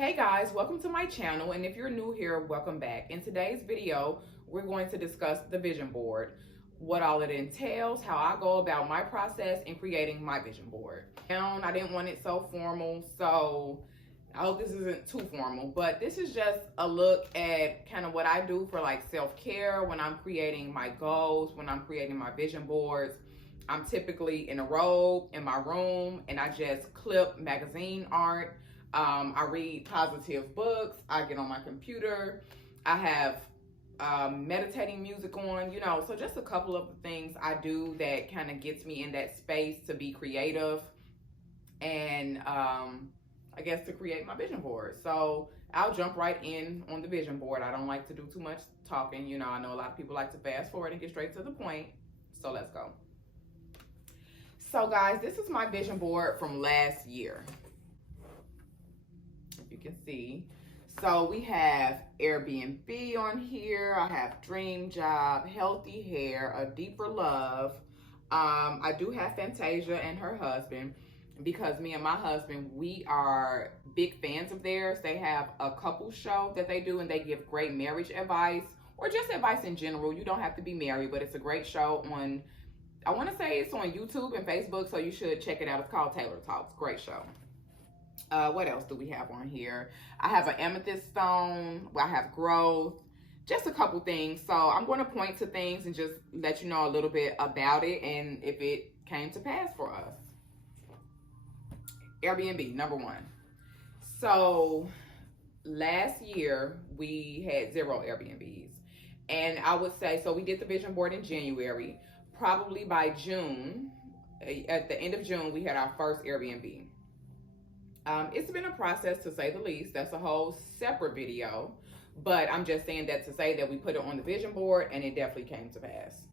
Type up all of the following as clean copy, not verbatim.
Hey guys, welcome to my channel, and if you're new here, welcome back. In today's video, we're going to discuss the vision board, what all it entails, how I go about my process in creating my vision board. I didn't want it so formal, so I hope this isn't too formal, but this is just a look at kind of what I do for like self-care when I'm creating my goals, when I'm creating my vision boards. I'm typically in a robe in my room, and I just clip magazine art. I read positive books. I get on my computer. I have meditating music on, so just a couple of the things I do that kind of gets me in that space to be creative and I guess to create my vision board. So I'll jump right in on the vision board. I don't like to do too much talking. I know a lot of people like to fast forward and get straight to the point. So let's go. So guys, this is my vision board from last year. You can see. So we have Airbnb on here. I have dream job, healthy hair, a deeper love. I do have Fantasia and her husband, because me and my husband, we are big fans of theirs. They have a couple show that they do, and they give great marriage advice or just advice in general. You don't have to be married, but it's a great show on, I want to say it's on YouTube and Facebook, so you should check it out. It's called Taylor Talks. Great show. What else do we have on here? I have an amethyst stone. I have growth. Just a couple things. So I'm going to point to things and just let you know a little bit about it and if it came to pass for us. Airbnb, number one. So last year we had 0 Airbnbs. And I would say, so we did the vision board in January. Probably by June, at the end of June, we had our first Airbnb. It's been a process, to say the least. That's a whole separate video, but I'm just saying that to say that we put it on the vision board and it definitely came to pass.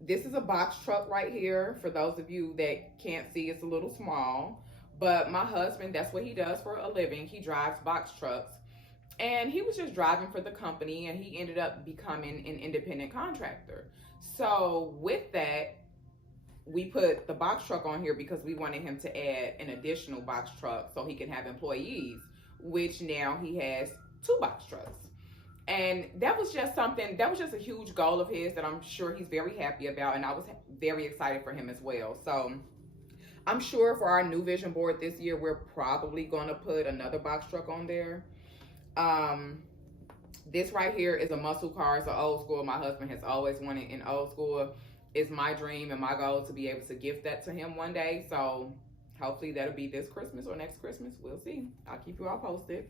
This is a box truck right here. For those of you that can't see, it's a little small, but my husband, that's what he does for a living. He drives box trucks, and he was just driving for the company, and he ended up becoming an independent contractor. So with that, we put the box truck on here because we wanted him to add an additional box truck so he can have employees, which now he has 2 box trucks. And that was just something, that was just a huge goal of his that I'm sure he's very happy about, and I was very excited for him as well. So I'm sure for our new vision board this year, we're probably going to put another box truck on there. This right here is a muscle car. It's an old school. My husband has always wanted an old school. It's my dream and my goal to be able to gift that to him one day. So hopefully that'll be this Christmas or next Christmas. We'll see. I'll keep you all posted.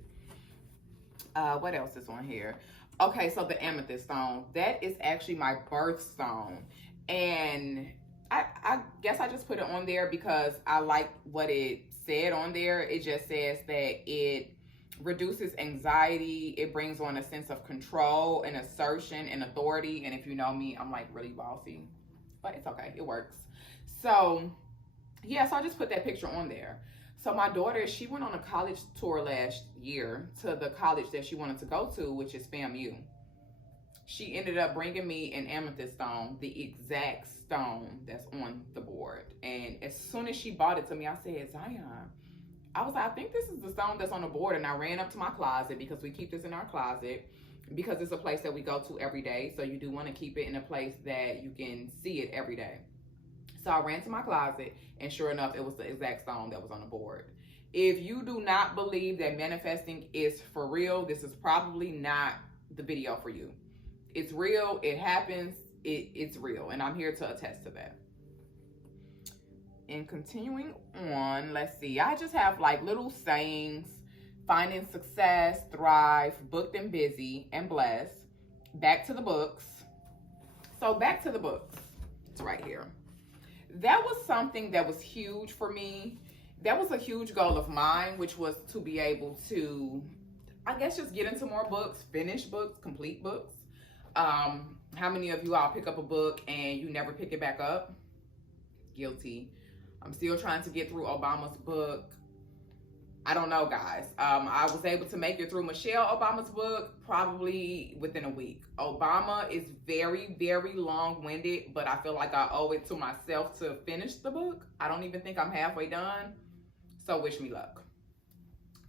What else is on here? Okay, so the amethyst stone. That is actually my birthstone. And I guess I just put it on there because I like what it said on there. It just says that it reduces anxiety. It brings on a sense of control and assertion and authority. And if you know me, I'm like really bossy. But it's okay, it works. So yeah, so I just put that picture on there. So my daughter, she went on a college tour last year to the college that she wanted to go to, which is FAMU. She ended up bringing me an amethyst stone, the exact stone that's on the board. And as soon as she bought it to me, I said, Zion, I was like, I think this is the stone that's on the board. And I ran up to my closet, because we keep this in our closet, because it's a place that we go to every day. So you do want to keep it in a place that you can see it every day. So I ran to my closet, and sure enough, it was the exact stone that was on the board. If you do not believe that manifesting is for real, this is probably not the video for you. It's real, it happens, it's real, and I'm here to attest to that. And continuing on, let's see, I just have like little sayings: finding success, thrive, booked and busy, and blessed. Back to the books. So back to the books. It's right here. That was something that was huge for me. That was a huge goal of mine, which was to be able to, I guess, just get into more books, finish books, complete books. How many of you all pick up a book and you never pick it back up? Guilty. I'm still trying to get through Obama's book. I don't know, guys. I was able to make it through Michelle Obama's book probably within a week. Obama is very, very long-winded, but I feel like I owe it to myself to finish the book. I don't even think I'm halfway done, so wish me luck.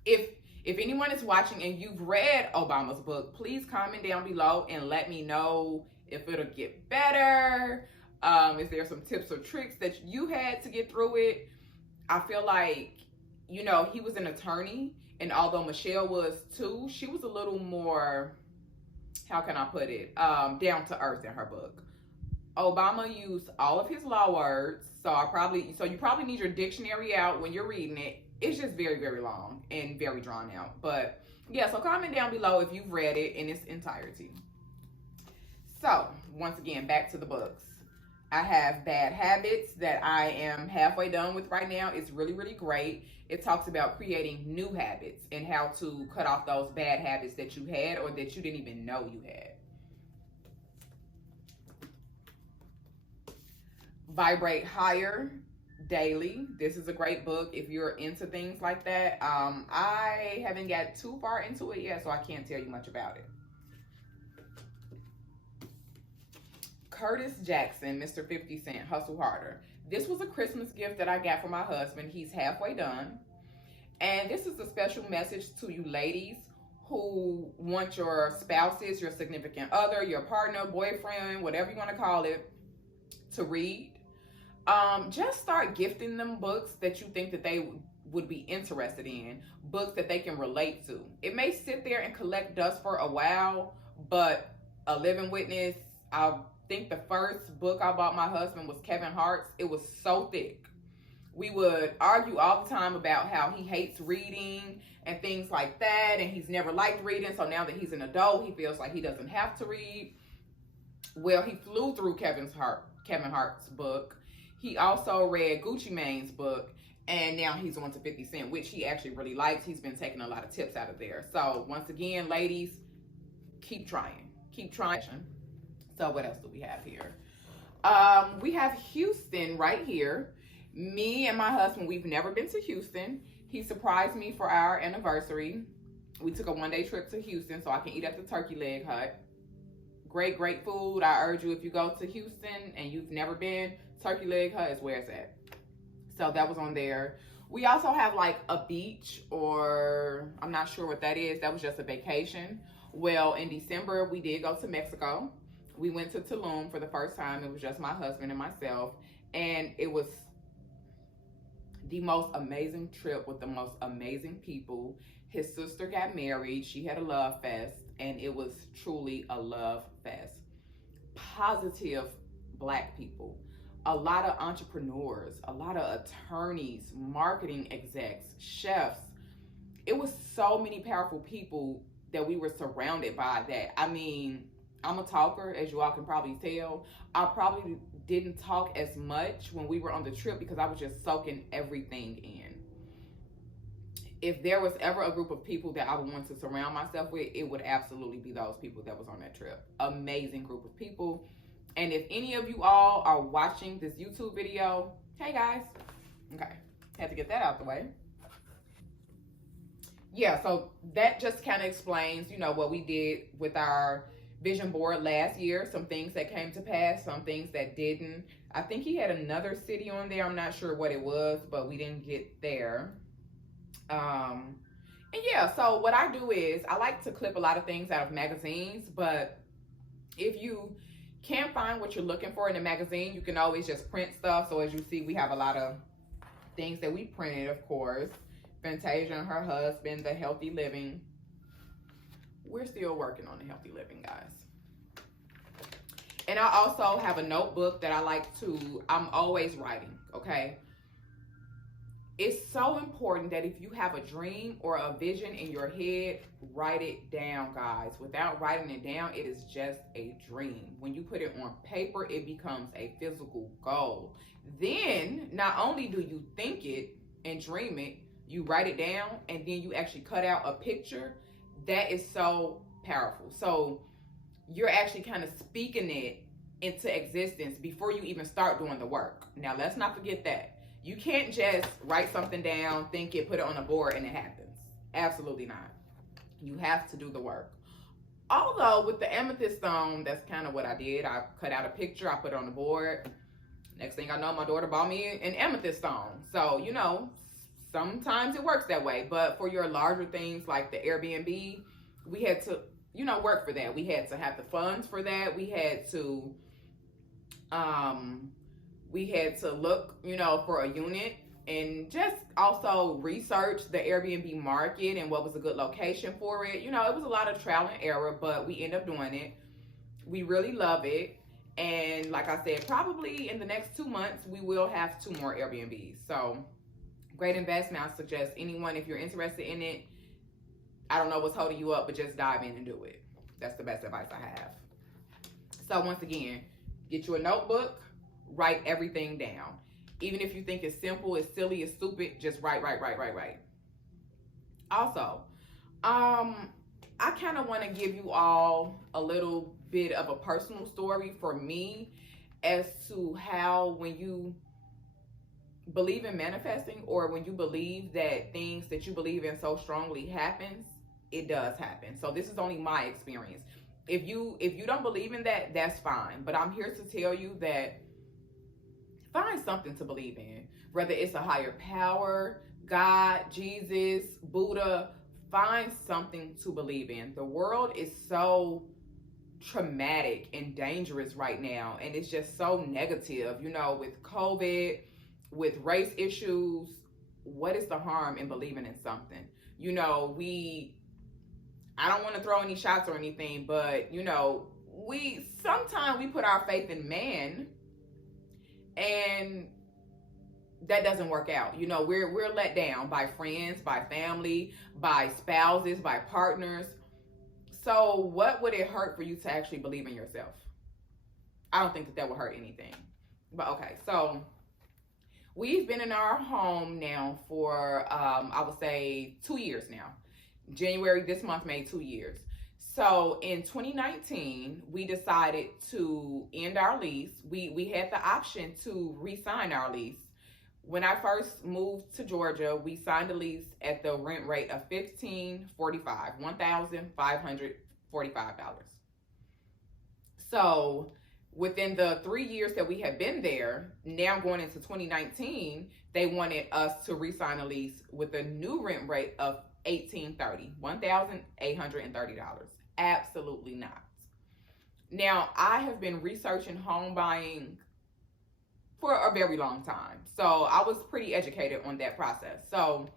If anyone is watching and you've read Obama's book, please comment down below and let me know if it'll get better. Is there some tips or tricks that you had to get through it? I feel like, you know, he was an attorney, and although Michelle was too, she was a little more, how can I put it, down to earth in her book. Obama used all of his law words, so you probably need your dictionary out when you're reading it. It's just very, very long and very drawn out. But yeah, so comment down below if you've read it in its entirety. So once again, back to the books. I have Bad Habits that I am halfway done with right now. It's really, really great. It talks about creating new habits and how to cut off those bad habits that you had or that you didn't even know you had. Vibrate Higher Daily. This is a great book if you're into things like that. I haven't got too far into it yet, so I can't tell you much about it. Curtis Jackson, Mr. 50 Cent, Hustle Harder. This was a Christmas gift that I got for my husband. He's halfway done. And this is a special message to you ladies who want your spouses, your significant other, your partner, boyfriend, whatever you want to call it, to read. Just start gifting them books that you think that they would be interested in, books that they can relate to. It may sit there and collect dust for a while, but A Living Witness, I think the first book I bought my husband was Kevin Hart's. It was so thick. We would argue all the time about how he hates reading and things like that, and he's never liked reading, so now that he's an adult, he feels like he doesn't have to read. Well, he flew through Kevin Hart's book. He also read Gucci Mane's book, and now he's on to 50 Cent, which he actually really likes. He's been taking a lot of tips out of there. So once again, ladies, keep trying. Keep trying. So what else do we have here? We have Houston right here. Me and my husband, we've never been to Houston. He surprised me for our anniversary. We took a one-day trip to Houston so I can eat at the Turkey Leg Hut. Great, great food. I urge you, if you go to Houston and you've never been, Turkey Leg Hut is where it's at. So that was on there. We also have like a beach, or I'm not sure what that is. That was just a vacation. Well, in December, we did go to Mexico. We went to Tulum for the first time. It was just my husband and myself. And it was the most amazing trip with the most amazing people. His sister got married. She had a love fest, and it was truly a love fest. Positive Black people, a lot of entrepreneurs, a lot of attorneys, marketing execs, chefs. It was so many powerful people that we were surrounded by that. I mean, I'm a talker, as you all can probably tell. I probably didn't talk as much when we were on the trip because I was just soaking everything in. If there was ever a group of people that I would want to surround myself with, it would absolutely be those people that was on that trip. Amazing group of people. And if any of you all are watching this YouTube video, hey guys. Okay, had to get that out the way. Yeah, so that just kind of explains, you know, what we did with our vision board last year. Some things that came to pass, some things that didn't. I think he had another city on there. I'm not sure what it was, but we didn't get there. And yeah, so what I do is I like to clip a lot of things out of magazines, but if you can't find what you're looking for in a magazine, you can always just print stuff. So as you see, we have a lot of things that we printed, of course. Fantasia and her husband, The Healthy Living. We're still working on The Healthy Living, guys. And I also have a notebook that I like to, I'm always writing, okay? It's so important that if you have a dream or a vision in your head, write it down, guys. Without writing it down, it is just a dream. When you put it on paper, it becomes a physical goal. Then, not only do you think it and dream it, you write it down, and then you actually cut out a picture. That is so powerful. So you're actually kind of speaking it into existence before you even start doing the work. Now, let's not forget that. You can't just write something down, think it, put it on a board, and it happens. Absolutely not. You have to do the work. Although with the amethyst stone, that's kind of what I did. I cut out a picture, I put it on the board. Next thing I know, my daughter bought me an amethyst stone. So, you know, sometimes it works that way. But for your larger things like the Airbnb, we had to, work for that. We had to have the funds for that. Um, we had to look, for a unit, and just also research the Airbnb market and what was a good location for it. It was a lot of trial and error, but we ended up doing it. We really love it. And like I said, probably in the next 2 months, we will have 2 more Airbnbs. So great investment. I suggest anyone, if you're interested in it, I don't know what's holding you up, but just dive in and do it. That's the best advice I have. So once again, get you a notebook, write everything down. Even if you think it's simple, it's silly, it's stupid, just write. Also, I kind of want to give you all a little bit of a personal story for me as to how, when you believe in manifesting, or when you believe that things that you believe in so strongly happens, it does happen. So this is only my experience. If you don't believe in that, that's fine. But I'm here to tell you that find something to believe in. Whether it's a higher power, God, Jesus, Buddha, find something to believe in. The world is so traumatic and dangerous right now, and it's just so negative, with COVID, with race issues. What is the harm in believing in something? I don't want to throw any shots or anything, but sometimes we put our faith in man, and that doesn't work out. We're let down by friends, by family, by spouses, by partners. So what would it hurt for you to actually believe in yourself? I don't think that would hurt anything. But okay, so we've been in our home now for, I would say 2 years now. January this month made 2 years. So in 2019, we decided to end our lease. We had the option to re-sign our lease. When I first moved to Georgia, we signed a lease at the rent rate of $1,545. So within the 3 years that we had been there, now going into 2019, they wanted us to re-sign a lease with a new rent rate of $1,830. Absolutely not. Now, I have been researching home buying for a very long time, so I was pretty educated on that process. So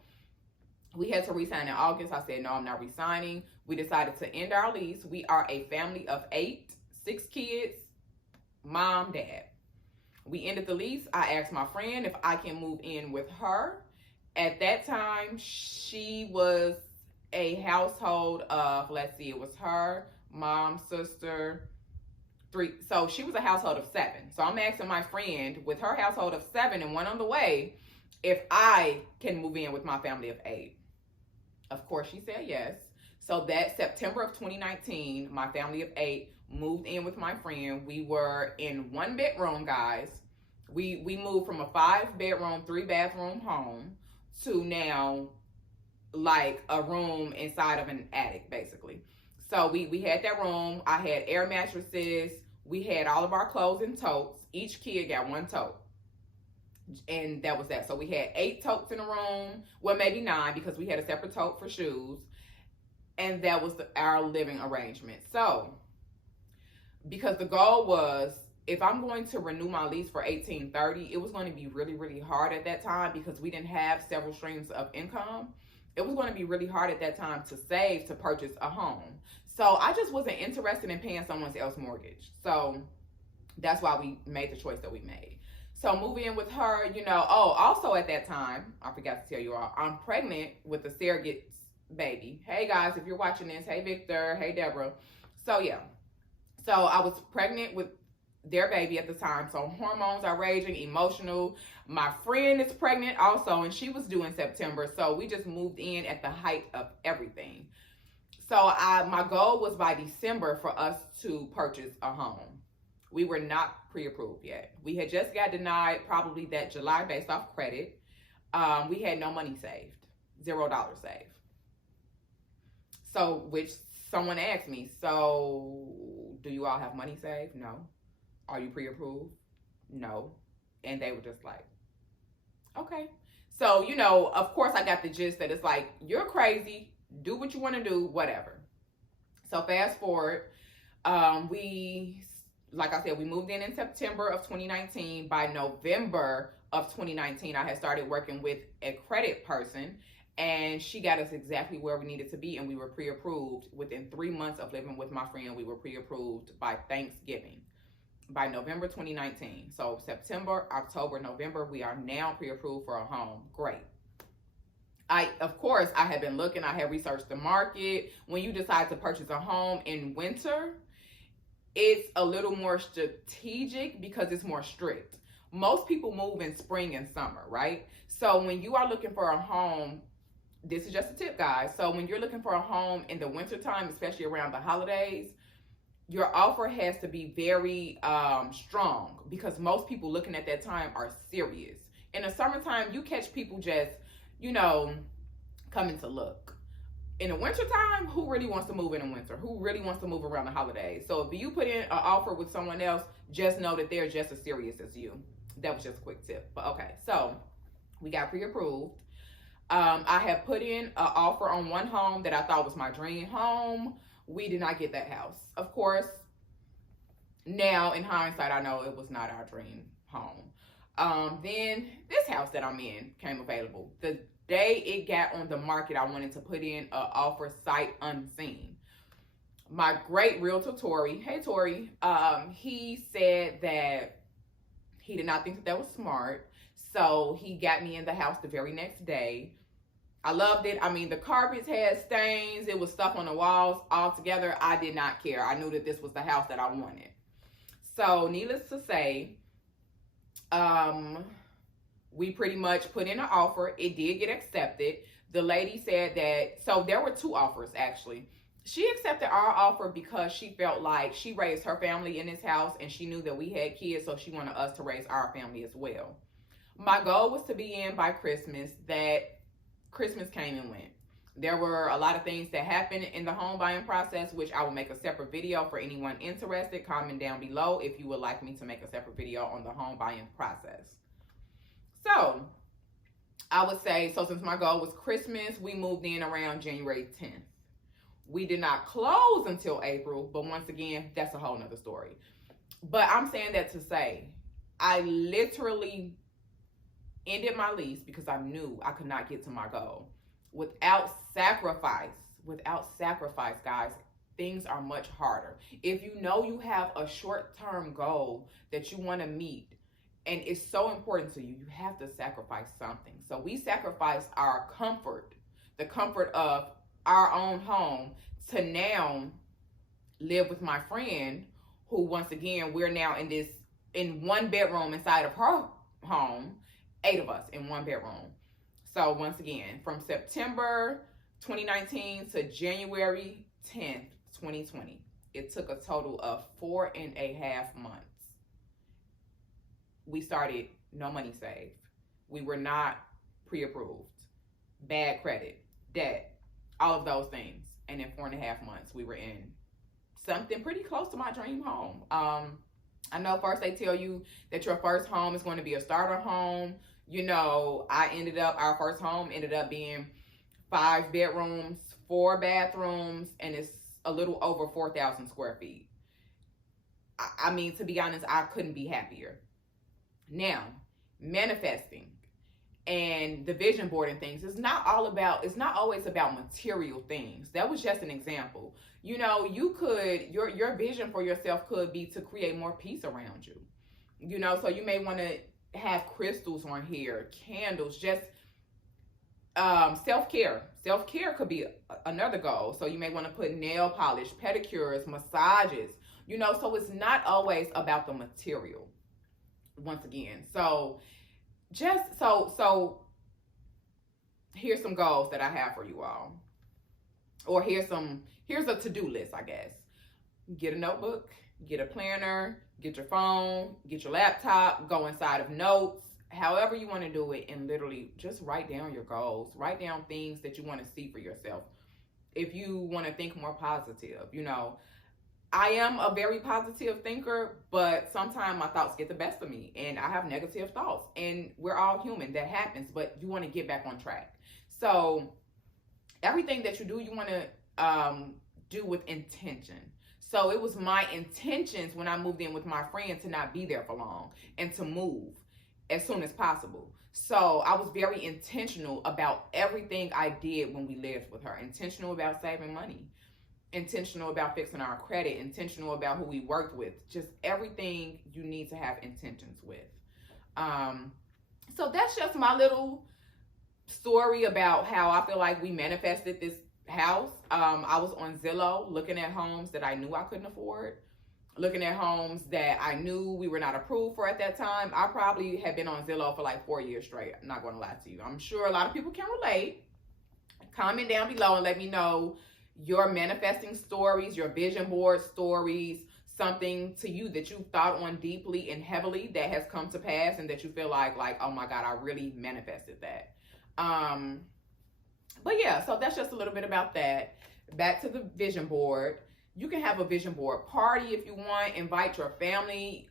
we had to resign in August. I said, no, I'm not resigning. We decided to end our lease. We are a family of 8, 6 kids, mom, dad. We ended the lease. I asked my friend if I can move in with her. At that time, she was a household of, it was her, mom, sister, 3. So she was a household of 7. So I'm asking my friend, with her household of 7 and 1 on the way, if I can move in with my family of 8. Of course, she said yes. So that September of 2019, my family of 8 moved in with my friend. We were in 1 bedroom, guys. We moved from a 5-bedroom, 3-bathroom home to now like a room inside of an attic, basically. So we had that room. I had air mattresses. We had all of our clothes in totes. Each kid got 1 tote. And that was that. So we had 8 totes in a room. Well, maybe 9, because we had a separate tote for shoes. And that was our living arrangement. So, because the goal was, if I'm going to renew my lease for $1,830, it was going to be really, really hard at that time, because we didn't have several streams of income. It was going to be really hard at that time to save to purchase a home. So I just wasn't interested in paying someone else's mortgage. So that's why we made the choice that we made. So moving in with her, also at that time, I forgot to tell you all, I'm pregnant with a surrogate baby. Hey guys, if you're watching this, hey Victor, hey Deborah. So yeah, so I was pregnant with their baby at the time. So hormones are raging, emotional. My friend is pregnant also, and she was due in September. So we just moved in at the height of everything. So my goal was by December for us to purchase a home. We were not pre-approved yet. We had just got denied probably that July based off credit. We had no money saved, $0 saved. So, which someone asked me, so do you all have money saved? No. Are you pre-approved? No. And they were just like, okay. So, you know, of course I got the gist that it's like, you're crazy, do what you want to do, whatever. So fast forward, we, like I said, we moved in September of 2019. By November of 2019, I had started working with a credit person, and she got us exactly where we needed to be, and we were pre-approved. Within 3 months of living with my friend, we were pre-approved by Thanksgiving, by November 2019. So September, October, November, we are now pre-approved for a home. Great. Of course, I had been looking, I had researched the market. When you decide to purchase a home in winter, it's a little more strategic because it's more strict. Most people move in spring and summer, right? So when you are looking for a home, this is just a tip, guys. So when you're looking for a home in the wintertime, especially around the holidays, your offer has to be very strong, because most people looking at that time are serious. In the summertime, you catch people just, you know, coming to look. In the wintertime, who really wants to move in the winter? Who really wants to move around the holidays? So if you put in an offer with someone else, just know that they're just as serious as you. That was just a quick tip. But okay, so we got pre-approved. I had put in an offer on one home that I thought was my dream home. We did not get that house. Of course, now in hindsight, I know it was not our dream home. Then this house that I'm in came available. The day it got on the market, I wanted to put in an offer sight unseen. My great realtor, Tori, hey Tori, he said that he did not think that was smart. So he got me in the house the very next day. I loved it. I mean, the carpets had stains. It was stuff on the walls. Altogether, I did not care. I knew that this was the house that I wanted. So needless to say, we pretty much put in an offer. It did get accepted. The lady said that, so there were two offers actually. She accepted our offer because she felt like she raised her family in this house, and she knew that we had kids, so she wanted us to raise our family as well. My goal was to be in by Christmas. That Christmas came and went. There were a lot of things that happened in the home buying process, which I will make a separate video for anyone interested. Comment down below if you would like me to make a separate video on the home buying process. So I would say, so since my goal was Christmas, we moved in around January 10th. We did not close until April, but once again, that's a whole nother story. But I'm saying that to say, I literally ended my lease because I knew I could not get to my goal. Without sacrifice, guys, things are much harder. If you know you have a short-term goal that you want to meet, and it's so important to you, you have to sacrifice something. So we sacrificed our comfort, the comfort of our own home, to now live with my friend, who, once again, we're now in one bedroom inside of her home, 8 of us in one bedroom. So once again, from September 2019 to January 10th, 2020, it took a total of 4.5 months. We started no money saved. We were not pre-approved, bad credit, debt, all of those things. And in 4.5 months, we were in something pretty close to my dream home. I know first they tell you that your first home is going to be a starter home. You know, our first home ended up being 5 bedrooms, 4 bathrooms, and it's a little over 4,000 square feet. I mean, to be honest, I couldn't be happier. Now, manifesting and the vision board and things, it's not always about material things. That was just an example. You know, your vision for yourself could be to create more peace around you. You know, so you may want to have crystals on here, candles, just self-care. Self-care could be another goal. So you may want to put nail polish, pedicures, massages, you know, so it's not always about the material. Once again, so here's some goals that I have for you all, or here's a to-do list, I guess. Get a notebook, get a planner, get your phone, get your laptop, go inside of notes, however you want to do it, and literally just write down your goals. Write down things that you want to see for yourself. If you want to think more positive, you know, I am a very positive thinker, but sometimes my thoughts get the best of me and I have negative thoughts. And we're all human. That happens, but you want to get back on track. So everything that you do, you want to do with intention. So it was my intentions when I moved in with my friend to not be there for long and to move as soon as possible. So I was very intentional about everything I did when we lived with her. Intentional about saving money, intentional about fixing our credit, intentional about who we worked with, just everything you need to have intentions with. So that's just my little story about how I feel like we manifested this house. I was on Zillow looking at homes that I knew I couldn't afford, looking at homes that I knew we were not approved for at that time. I probably had been on Zillow for like 4 years straight. I'm not going to lie to you. I'm sure a lot of people can relate. Comment down below and let me know your manifesting stories, your vision board stories, something to you that you thought on deeply and heavily that has come to pass and that you feel like, oh my God, I really manifested that. But yeah, so that's just a little bit about that. Back to the vision board. You can have a vision board party if you want. Invite your family,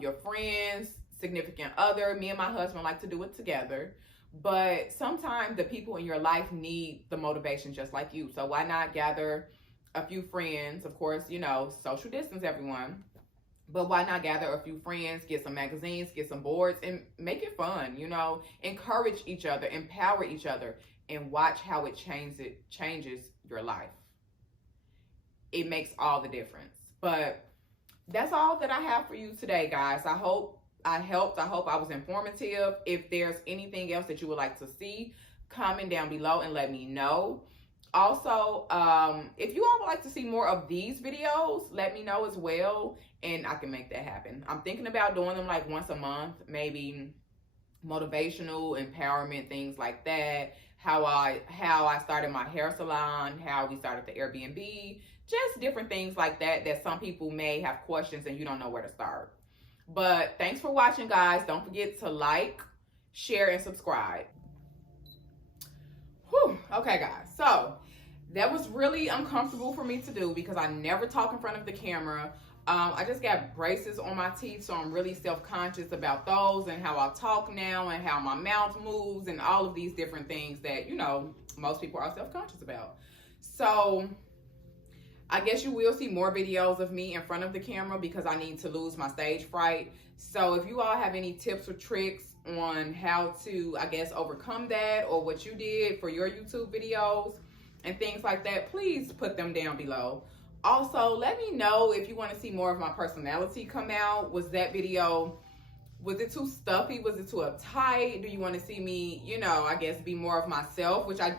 your friends, significant other. Me and my husband like to do it together. But sometimes the people in your life need the motivation just like you. So why not gather a few friends? Of course, you know, social distance, everyone. But why not gather a few friends, get some magazines, get some boards, and make it fun, you know? Encourage each other, empower each other, and watch how it changes your life. It makes all the difference. But that's all that I have for you today, guys. I hope I helped. I hope I was informative. If there's anything else that you would like to see, comment down below and let me know. Also, if you all would like to see more of these videos, let me know as well, and I can make that happen. I'm thinking about doing them like once a month, maybe motivational, empowerment, things like that. How I started my hair salon, how we started the Airbnb, just different things like that some people may have questions and you don't know where to start. But thanks for watching, guys. Don't forget to like, share, and subscribe. Whew. Okay, guys. So that was really uncomfortable for me to do because I never talk in front of the camera. I just got braces on my teeth, so I'm really self-conscious about those and how I talk now and how my mouth moves and all of these different things that, you know, most people are self-conscious about. So I guess you will see more videos of me in front of the camera because I need to lose my stage fright. So if you all have any tips or tricks on how to, I guess, overcome that, or what you did for your YouTube videos and things like that, please put them down below. Also, let me know if you want to see more of my personality come out. Was that video, was it too stuffy? Was it too uptight? Do you want to see me, you know, I guess be more of myself? Which I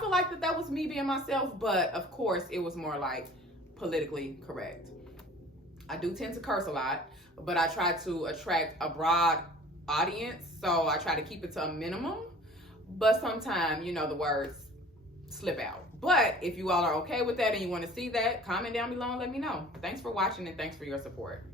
feel like that was me being myself, but of course it was more like politically correct. I do tend to curse a lot, but I try to attract a broad audience, so I try to keep it to a minimum. But sometimes, you know, the words slip out. But if you all are okay with that and you want to see that, comment down below and let me know. Thanks for watching and thanks for your support.